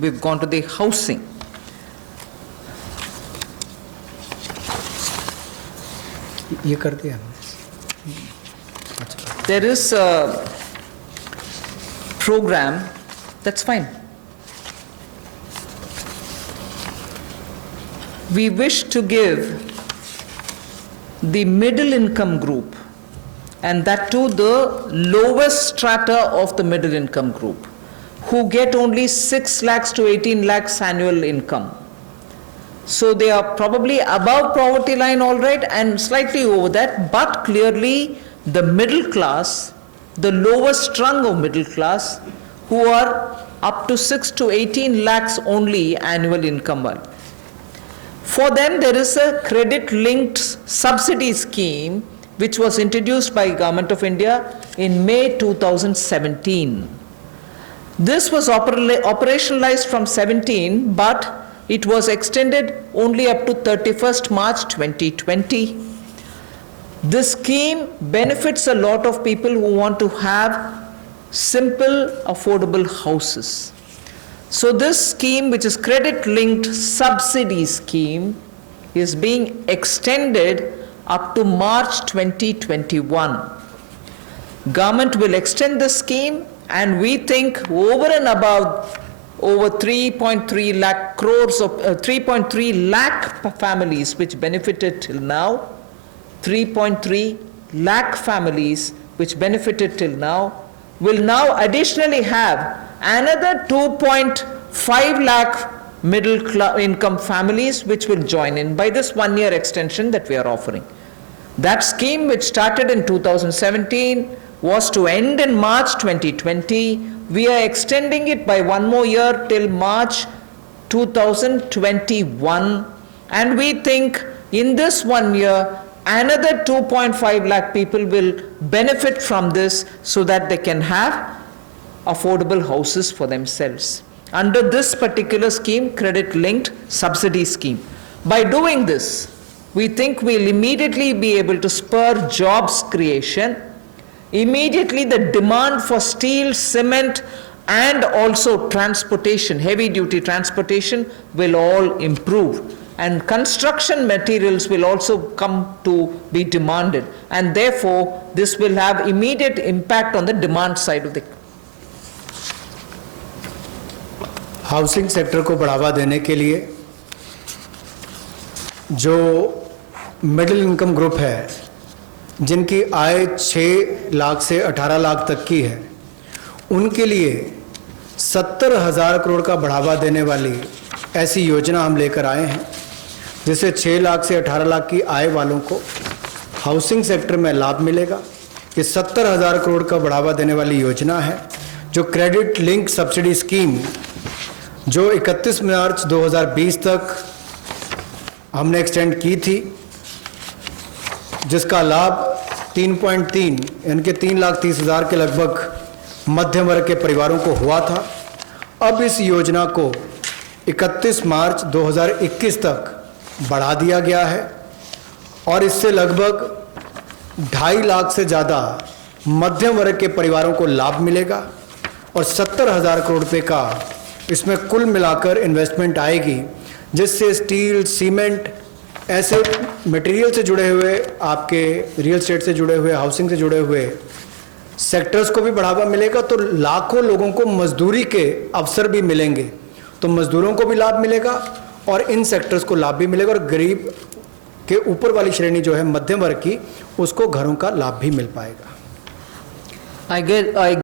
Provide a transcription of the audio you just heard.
we've gone to the housing. ये कर दिया हमने। There is a program, that's fine. We wish to give the middle income group, and that too the lowest strata of the middle income group, who get only 6 lakhs to 18 lakhs annual income. So they are probably above poverty line, all right, and slightly over that, but clearly the middle class, the lowest rung of middle class, who are up to 6 to 18 lakhs only annual income. For them, there is a credit-linked subsidy scheme which was introduced by Government of India in May 2017. This was operationalized from 17, but it was extended only up to 31st March 2020. This scheme benefits a lot of people who want to have simple, affordable houses. So this scheme, which is credit-linked subsidy scheme, is being extended up to March 2021. Government will extend the scheme, and we think over and above over 3.3 lakh crores of 3.3 lakh families which benefited till now, 3.3 lakh families which benefited till now, will now additionally have another 2.5 lakh middle income families which will join in by this 1-year extension that we are offering. That scheme, which started in 2017, was to end in March 2020. We are extending it by 1 more year till March 2021, and we think in this 1 year another 2.5 lakh people will benefit from this so that they can have affordable houses for themselves under this particular scheme, credit-linked subsidy scheme. By doing this, we think we'll immediately be able to spur jobs creation. Immediately the demand for steel, cement, and also transportation, heavy-duty transportation, will all improve. And construction materials will also come to be demanded. And therefore, this will have immediate impact on the demand side of the housing sector को बढ़ावा देने के लिए जो middle income group है, जिनकी आय 6 लाख से 18 लाख तक की है, उनके लिए 70,000 करोड़ का बढ़ावा देने वाली ऐसी योजना हम लेकर आए हैं, जिससे 6 लाख से 18 लाख की आय वालों को हाउसिंग सेक्टर में लाभ मिलेगा। ये 70,000 करोड़ का बढ़ावा देने वाली योजना है, जो क्रेडिट लिंक सब्सिडी स्कीम जो 31 मार्च 2020 तक हमने एक्सटेंड की थी, जिसका लाभ 3.3 यानी कि 3,30,000 के लगभग मध्यम वर्ग के परिवारों को हुआ था। अब इस योजना को 31 मार्च 2021 तक बढ़ा दिया गया है और इससे लगभग 2.5 लाख से ज़्यादा मध्यम वर्ग के परिवारों को लाभ मिलेगा और 70,000 करोड़ रुपये का इसमें कुल मिलाकर इन्वेस्टमेंट आएगी, जिससे स्टील, सीमेंट, ऐसे मटेरियल से जुड़े हुए, आपके रियल एस्टेट से जुड़े हुए, हाउसिंग से जुड़े हुए सेक्टर्स को भी बढ़ावा मिलेगा। तो लाखों लोगों को मजदूरी के अवसर भी मिलेंगे, तो मजदूरों को भी लाभ मिलेगा और इन सेक्टर्स को लाभ भी मिलेगा और गरीब के ऊपर वाली श्रेणी जो है मध्यम वर्ग की, उसको घरों का लाभ भी मिल पाएगा।